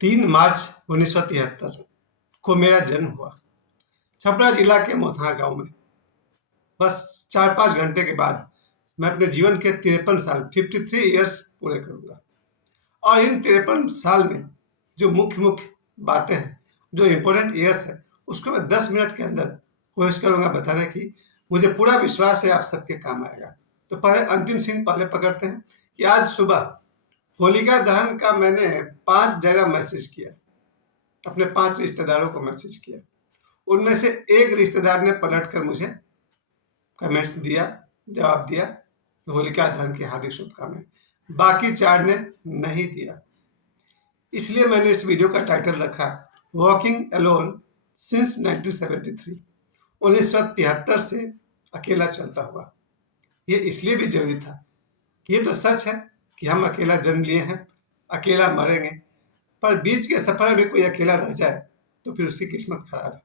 3 मार्च 1973 को मेरा जन्म हुआ छपरा जिला के मोथा गांव में। बस 4-5 घंटे के बाद मैं अपने जीवन के 53 साल 53 ईयर्स पूरे करूंगा। और इन 53 साल में जो मुख्य मुख्य बातें हैं, जो इम्पोर्टेंट ईयर्स है, उसको मैं 10 मिनट के अंदर कोशिश करूंगा बताने की। मुझे पूरा विश्वास है आप सबके काम आएगा। तो पहले अंतिम सीन पहले पकड़ते हैं कि आज सुबह होलिका दहन का मैंने 5 जगह मैसेज किया, अपने 5 रिश्तेदारों को मैसेज किया। उनमें से एक रिश्तेदार ने पलट कर मुझे कमेंट्स दिया, जवाब दिया, होलिका दहन की हार्दिक शुभकामनाएं। बाकी 4 ने नहीं दिया। इसलिए मैंने इस वीडियो का टाइटल रखा वॉकिंग अलोन सिंस 1973, 1973 से अकेला चलता हुआ। ये इसलिए भी जरूरी था कि ये तो सच है कि हम अकेला जन्म लिए हैं, अकेला मरेंगे, पर बीच के सफर में कोई अकेला रह जाए तो फिर उसकी किस्मत खराब है।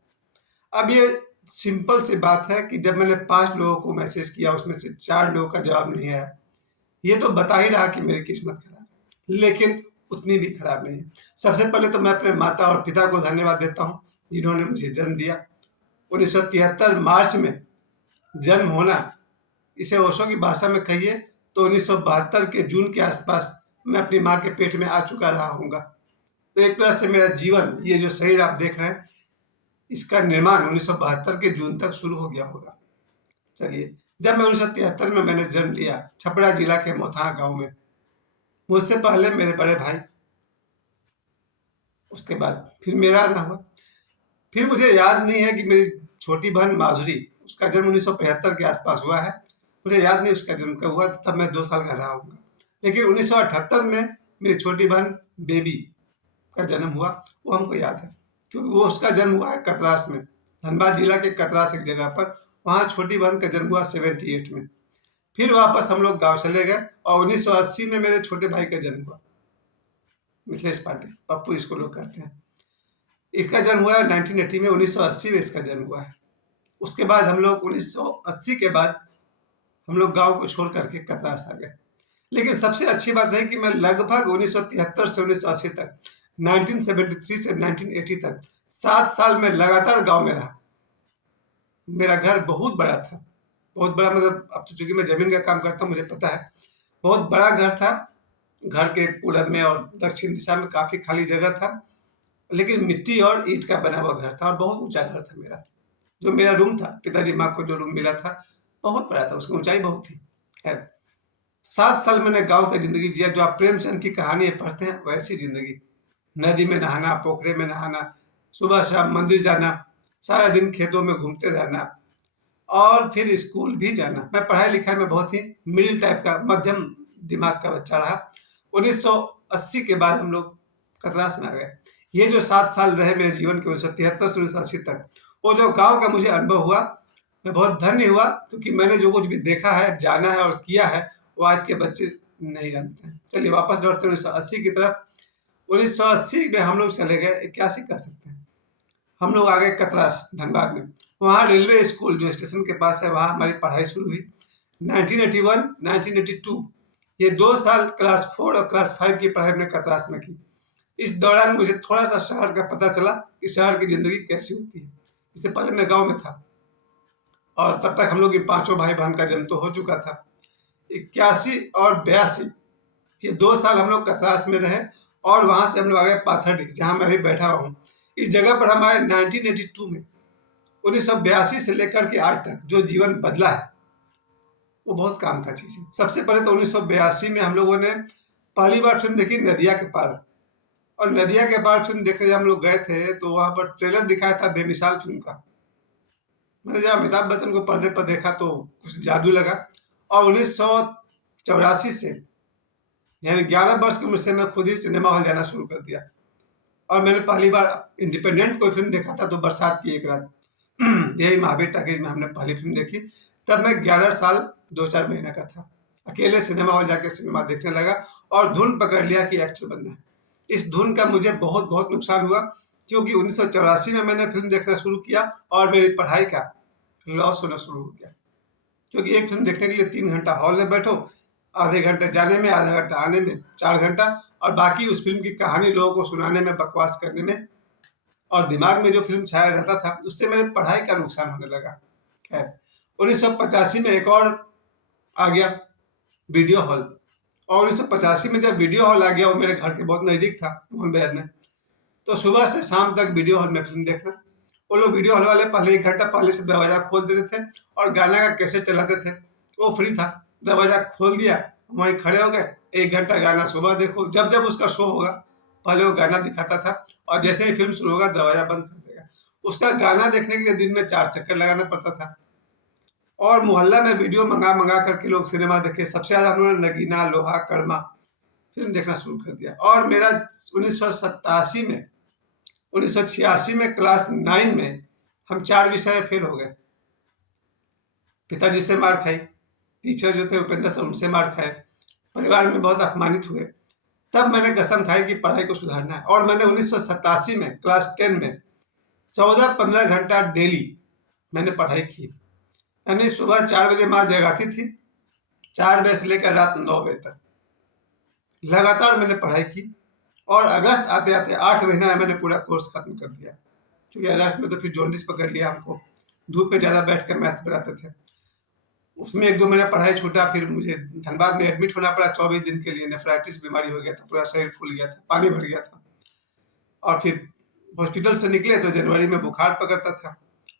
अब ये सिंपल सी बात है कि जब मैंने 5 लोगों को मैसेज किया, उसमें से 4 लोगों का जवाब नहीं आया, ये तो बता ही रहा कि मेरी किस्मत खराब है। लेकिन उतनी भी खराब नहीं है। सबसे पहले तो मैं अपने माता और पिता को धन्यवाद देता हूँ जिन्होंने मुझे जन्म दिया। 1973 मार्च में जन्म होना, इसे ओशो की भाषा में कहिए तो 1972 के जून के आसपास मैं अपनी माँ के पेट में आ चुका रहा हूँगा। तो एक तरह से मेरा जीवन, ये जो शरीर आप देख रहे हैं, इसका निर्माण 1972 के जून तक शुरू हो गया होगा। चलिए, जब मैं 1973 में मैंने जन्म लिया छपरा जिला के मोथा गांव में, मुझसे पहले मेरे बड़े भाई, उसके बाद फिर मेरा आना हुआ। फिर मुझे याद नहीं है कि मेरी छोटी बहन माधुरी, उसका जन्म 1975 के आसपास हुआ है। मुझे याद नहीं उसका जन्म कब हुआ, तब मैं 2 साल का रहा होगा। लेकिन 1978 में मेरी छोटी बहन बेबी का जन्म हुआ, वो हमको याद है क्योंकि वो उसका जन्म हुआ है कतरास में, धनबाद जिला के कतरास एक जगह पर। वहाँ छोटी बहन का जन्म हुआ 78 में। फिर वापस हम लोग गांव चले गए और 1980 में मेरे छोटे भाई का जन्म हुआ, मिथिलेश पांडे, पप्पू इसको लोग कहते हैं। इसका जन्म हुआ है 1980 में, 1980 में इसका जन्म हुआ है। उसके बाद हम लोग 1980 के बाद हम लोग गांव को छोड़ करके कतरास आ गए। लेकिन सबसे अच्छी बात है कि मैं लगभग 1973 से 1980 तक, 1973 से 1980 तक 7 साल में लगातार गांव में रहा। मेरा घर बहुत बड़ा था, बहुत बड़ा, मतलब अब तो चूंकि मैं जमीन का काम करता हूँ मुझे पता है, बहुत बड़ा घर था। घर के पूरब में और दक्षिण दिशा में काफी खाली जगह था, लेकिन मिट्टी और ईंट का बना हुआ घर था और बहुत ऊंचा घर था मेरा। जो मेरा रूम था, पिताजी माँ को जो रूम मिला था, बहुत बड़ा था, उसकी ऊंचाई बहुत थी। खैर, 7 साल मैंने गांव की जिंदगी जिया, जो आप प्रेमचंद की कहानी पढ़ते हैं वैसी जिंदगी। नदी में नहाना, पोखरे में नहाना, सुबह शाम मंदिर जाना, सारा दिन खेतों में घूमते रहना, और फिर स्कूल भी जाना। मैं पढ़ाई लिखाई में बहुत ही मिडिल टाइप का, मध्यम दिमाग का बच्चा रहा। 1980 के बाद हम लोग कतरास में आ गए। ये जो 7 साल रहे मेरे जीवन के, 1973 से 1980 तक, वो जो गांव का मुझे अनुभव हुआ, मैं बहुत धन्य हुआ क्योंकि मैंने जो कुछ भी देखा है, जाना है और किया है, वो आज के बच्चे नहीं जानते हैं। चलिए वापस लौटते हैं 1980 की तरफ। 1980 में हम लोग चले गए, 81 कह सकते हैं, हम लोग आ गए कतरास धनबाद में। वहाँ रेलवे स्कूल जो स्टेशन के पास है, वहाँ हमारी पढ़ाई शुरू हुई। 1981, 1982 ये 2 साल क्लास 4 और क्लास 5 की पढ़ाई मैंने कतरास में की। इस दौरान मुझे थोड़ा सा शहर का पता चला कि शहर की जिंदगी कैसी होती है। इससे पहले मैं गांव में था और तब तक हम लोग के 5 भाई बहन का जन्म तो हो चुका था। 81 और 82 ये 2 साल हम लोग कतरास में रहे और वहां से हम लोग आ गए पाथरडी, जहां मैं अभी बैठा हूँ। इस जगह पर हमारे 1982 में, 1982 से लेकर के आज तक जो जीवन बदला है वो बहुत काम का चीज है। सबसे पहले तो 1982 में हम लोगों ने पहली बार फिल्म देखी नदिया के पार। और नदिया के पार फिल्म देखने जब हम लोग गए थे तो वहां पर ट्रेलर दिखाया था बेमिसाल फिल्म का। मैंने जब अमिताभ बच्चन को पर्दे पर देखा तो कुछ जादू लगा। और 1984 से, यानी 11 वर्ष की उम्र से, मैं खुद ही सिनेमा हॉल जाना शुरू कर दिया। और मैंने पहली बार इंडिपेंडेंट कोई फिल्म देखा था तो बरसात की एक रात, यही महावीर टॉकीज में हमने पहली फिल्म देखी। तब मैं 11 साल 2-4 महीने का था। अकेले सिनेमा हॉल जाकर सिनेमा देखने लगा और धुन पकड़ लिया कि एक्टर बनना है। इस धुन का मुझे बहुत बहुत नुकसान हुआ क्योंकि 1984 में मैंने फिल्म देखना शुरू किया और मेरी पढ़ाई का लॉस होना शुरू हो गया। क्योंकि एक फिल्म देखने के लिए 3 घंटा हॉल में बैठो, आधे घंटे जाने में, आधा घंटा आने में, 4 घंटा, और बाकी उस फिल्म की कहानी लोगों को सुनाने में, बकवास करने में, और दिमाग में जो फिल्म छाया रहता था, उससे मेरे पढ़ाई का नुकसान होने लगा। खैर, 1985 में एक और आ गया, वीडियो हॉल। और 1985 में जब वीडियो हॉल आ गया, वो मेरे घर के बहुत नज़दीक था, मोहन बहर में, तो सुबह से शाम तक वीडियो हॉल में फिल्म देखना। वो लोग वीडियो हॉल वाले पहले 1 घंटा पहले से दरवाजा खोल देते थे और गाना का कैसेट चलाते थे। वो फ्री था, दरवाजा खोल दिया, वहीं खड़े हो गए, 1 घंटा गाना सुबह देखो। जब जब उसका शो होगा, पहले वो गाना दिखाता था और जैसे ही फिल्म शुरू होगा दरवाजा बंद कर देगा। उसका गाना देखने के लिए दिन में 4 चक्कर लगाना पड़ता था। और मोहल्ला में वीडियो मंगा मंगा करके लोग सिनेमा देखे। सबसे ज़्यादा उन्होंने नगीना, लोहा, कड़मा फिल्म देखना शुरू कर दिया। और मेरा 1987 में 1986 में क्लास 9 में हम 4 विषय में फेल हो गए। पिताजी से मार खाई, टीचर जो थे उपेंद्र सर, उनसे मार खाए, परिवार में बहुत अपमानित हुए। तब मैंने कसम खाई कि पढ़ाई को सुधारना है। और मैंने 1987 में क्लास 10 में 14-15 घंटा डेली मैंने पढ़ाई की। यानी सुबह 4 बजे माँ जगाती थी, 4 बजे से लेकर रात 9 बजे तक लगातार मैंने पढ़ाई की। और अगस्त आते आते 8 महीना में मैंने पूरा कोर्स खत्म कर दिया, क्योंकि अगस्त में तो फिर जॉन्डिस पकड़ लिया हमको। धूप में ज़्यादा बैठ कर मैथ्स पढ़ाते थे। उसमें 1-2 महीना पढ़ाई छूटा, फिर मुझे धनबाद में एडमिट होना पड़ा 24 दिन के लिए। नेफ्राइटिस बीमारी हो गया था, पूरा शरीर फूल गया था, पानी भर गया था। और फिर हॉस्पिटल से निकले तो जनवरी में बुखार पकड़ता था।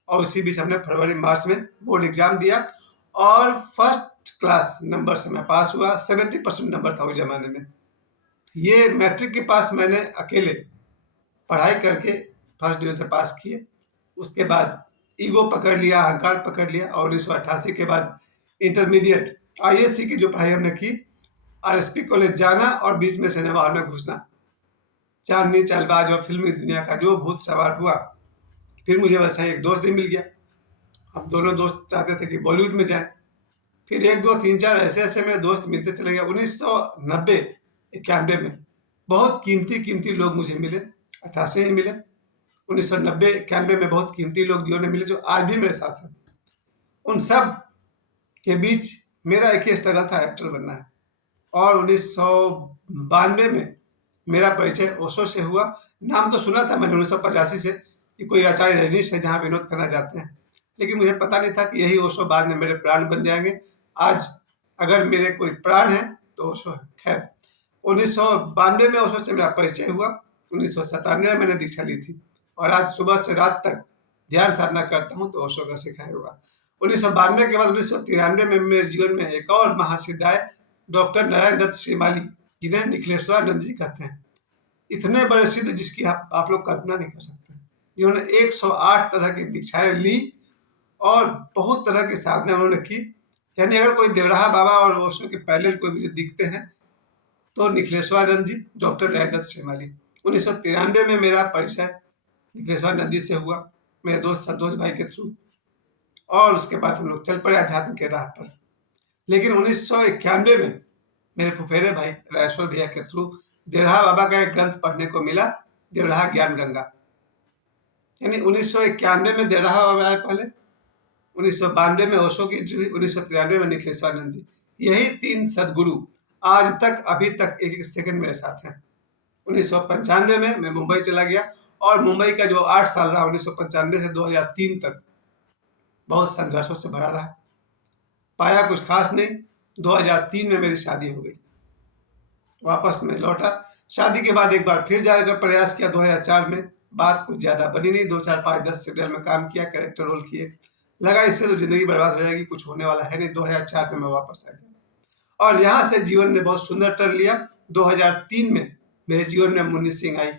और उसी बीच हमने फरवरी मार्च में बोर्ड एग्जाम दिया और फर्स्ट क्लास नंबर से मैं पास हुआ। 70% नंबर था उस जमाने में। ये मैट्रिक के पास मैंने अकेले पढ़ाई करके फर्स्ट डिवीजन से पास किए। उसके बाद ईगो पकड़ लिया, अहंकार पकड़ लिया। और 1988 के बाद इंटरमीडिएट आईएससी की जो पढ़ाई हमने की, आरएसपी कॉलेज जाना और बीच में सिनेमा हॉल में घुसना, चांदनी चालबाज और फिल्मी दुनिया का जो भूत सवार हुआ। फिर मुझे वैसा एक दोस्त भी मिल गया। हम दोनों दोस्त चाहते थे कि बॉलीवुड में जाएं। फिर 1, 2, 3, 4 ऐसे ऐसे मेरे दोस्त मिलते चले गए। 1990-91 में बहुत कीमती लोग मुझे मिले। 88 में मिले, 1990-91 में बहुत कीमती लोग जिन्होंने मिले, जो आज भी मेरे साथ हैं। उन सब के बीच मेरा एक ही स्ट्रगल था, एक्टर बनना है। और 1992 में मेरा परिचय ओशो से हुआ। नाम तो सुना था मैंने 1985 से कि कोई आचार्य रजनीश है जहाँ विनोद करना जाते हैं, लेकिन मुझे पता नहीं था कि यही ओशो बाद में मेरे प्राण बन जाएंगे। आज अगर मेरे कोई प्राण है तो ओशो है। खैर, 1992 में ओशो से मेरा परिचय हुआ। 1997 में मैंने दीक्षा ली थी और आज सुबह से रात तक ध्यान साधना करता हूँ तो ओशो का सिखाया हुआ। 1992 के बाद 1993 में मेरे जीवन में एक और महासिद्ध आए, डॉक्टर नारायण दत्त श्रीमाली, जिन्हें निखिलेश्वरानंद जी कहते हैं। इतने बड़े सिद्ध जिसकी आप लोग कल्पना नहीं कर सकते, जिन्होंने 108 तरह की दीक्षाएं ली और बहुत तरह की साधना उन्होंने की। यानी अगर कोई देवराहा बाबा और ओशो के पैरेलल कोई मुझे दिखते हैं तो निखिलेश्वरानंद जी, डॉक्टर नारायण दत्त श्रीमाली। 1993 में मेरा परिचय निखिलेश्वरानंद जी से हुआ, मेरे दोस्त संतोष भाई के थ्रू। और उसके बाद हम लोग चल पड़े अध्यात्म के राह पर। लेकिन 1991 में मेरे फुफेरे भाई राजेश्वर भैया के थ्रू देवराहा बाबा का एक ग्रंथ पढ़ने को मिला, देवराहा ज्ञान गंगा। यानी 1991 में देवराहा बाबा आए पहले, 1992 में ओशो की इंटरव्यू, 1993 में निखिलेश्वरानंद जी। यही 3 सदगुरु आज तक, अभी तक एक एक सेकंड मेरे साथ हैं। 1995 में मैं मुंबई चला गया और मुंबई का जो 8 साल रहा, 1995 से 2003 तक, बहुत संघर्षों से भरा रहा। पाया कुछ खास नहीं। 2003 में मेरी शादी हो गई, वापस मैं लौटा। शादी के बाद एक बार फिर जाकर प्रयास किया 2004 में। बात कुछ ज्यादा बनी नहीं, 2, 4, 5, 10 सीरियल में काम किया, कैरेक्टर रोल किए। लगा इससे तो जिंदगी बर्बाद हो जाएगी, कुछ होने वाला है नहीं। 2004 में मैं वापस आ गया और यहाँ से जीवन ने बहुत सुंदर टर्न लिया। 2003 में मेरे जीवन में मुन्नी सिंह आई।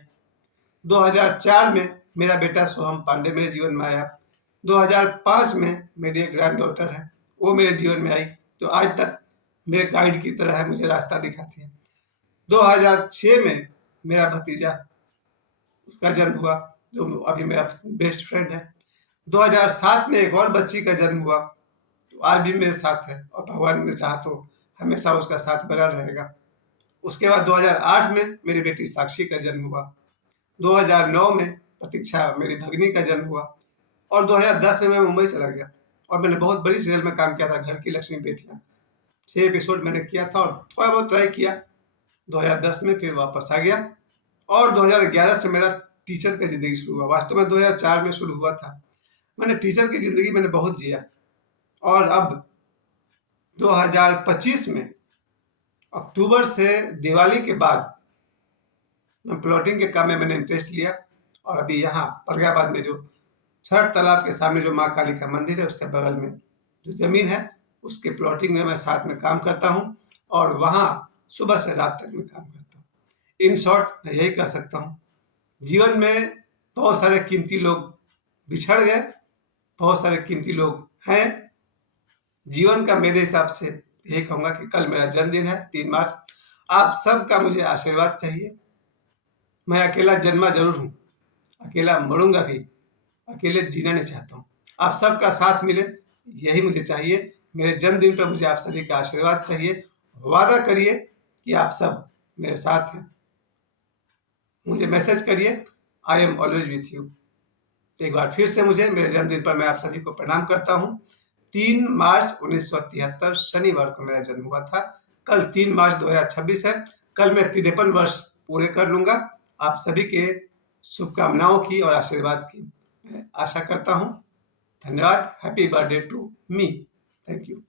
2004 में मेरा बेटा सोहम पांडे मेरे जीवन में आया। 2005 में मेरी एक ग्रैंड डॉटर है, वो मेरे जीवन में आई, तो आज तक मेरे गाइड की तरह है, मुझे रास्ता दिखाती है। 2006 में मेरा भतीजा, उसका जन्म हुआ, जो अभी मेरा बेस्ट फ्रेंड है। 2007 में एक और बच्ची का जन्म हुआ, तो आज भी मेरे साथ है और भगवान ने चाहा तो हमेशा उसका साथ बना रहेगा। उसके बाद 2008 में मेरी बेटी साक्षी का जन्म हुआ। 2009 में प्रतीक्षा मेरी भगिनी का जन्म हुआ और 2010 में मैं मुंबई चला गया और मैंने बहुत बड़ी सीरियल में काम किया था, घर की लक्ष्मी बेटियां। 6 एपिसोड मैंने किया था और थोड़ा बहुत ट्राई किया 2010 में फिर वापस आ गया और 2011 से मेरा टीचर का ज़िंदगी शुरू हुआ। वास्तव में 2004 में शुरू हुआ था। मैंने टीचर की ज़िंदगी मैंने बहुत जिया और अब 2025 में अक्टूबर से दिवाली के बाद मैं प्लॉटिंग के काम में मैंने इंटरेस्ट लिया और अभी यहाँ परगाबाद में जो छठ तालाब के सामने जो माँ काली का मंदिर है उसके बगल में जो ज़मीन है उसके प्लॉटिंग में मैं साथ में काम करता हूँ और वहाँ सुबह से रात तक मैं काम करता हूँ। इन शॉर्ट मैं यही कह सकता हूँ, जीवन में बहुत सारे कीमती लोग बिछड़ गए, बहुत सारे कीमती लोग हैं। जीवन का मेरे हिसाब से यही कहूँगा कि कल मेरा जन्मदिन है 3 मार्च। आप सबका मुझे आशीर्वाद चाहिए। मैं अकेला जन्मा जरूर हूँ, अकेला मरूंगा भी, अकेले जीना नहीं चाहता हूँ। आप सबका साथ मिले यही मुझे चाहिए। मेरे जन्मदिन पर मुझे आप सभी का आशीर्वाद चाहिए। वादा करिए कि आप सब मेरे साथ हैं। मुझे मैसेज करिए, I am always with you. एक बार फिर से मुझे मेरे जन्मदिन पर मैं आप सभी को प्रणाम करता हूँ। 3 मार्च 1973 शनिवार को मेरा जन्म हुआ था। कल 3 मार्च 2026 है। कल मैं 53 वर्ष पूरे कर लूँगा। आप सभी के शुभकामनाओं की और आशीर्वाद की मैं आशा करता हूँ। धन्यवाद। Happy birthday to me. Thank you.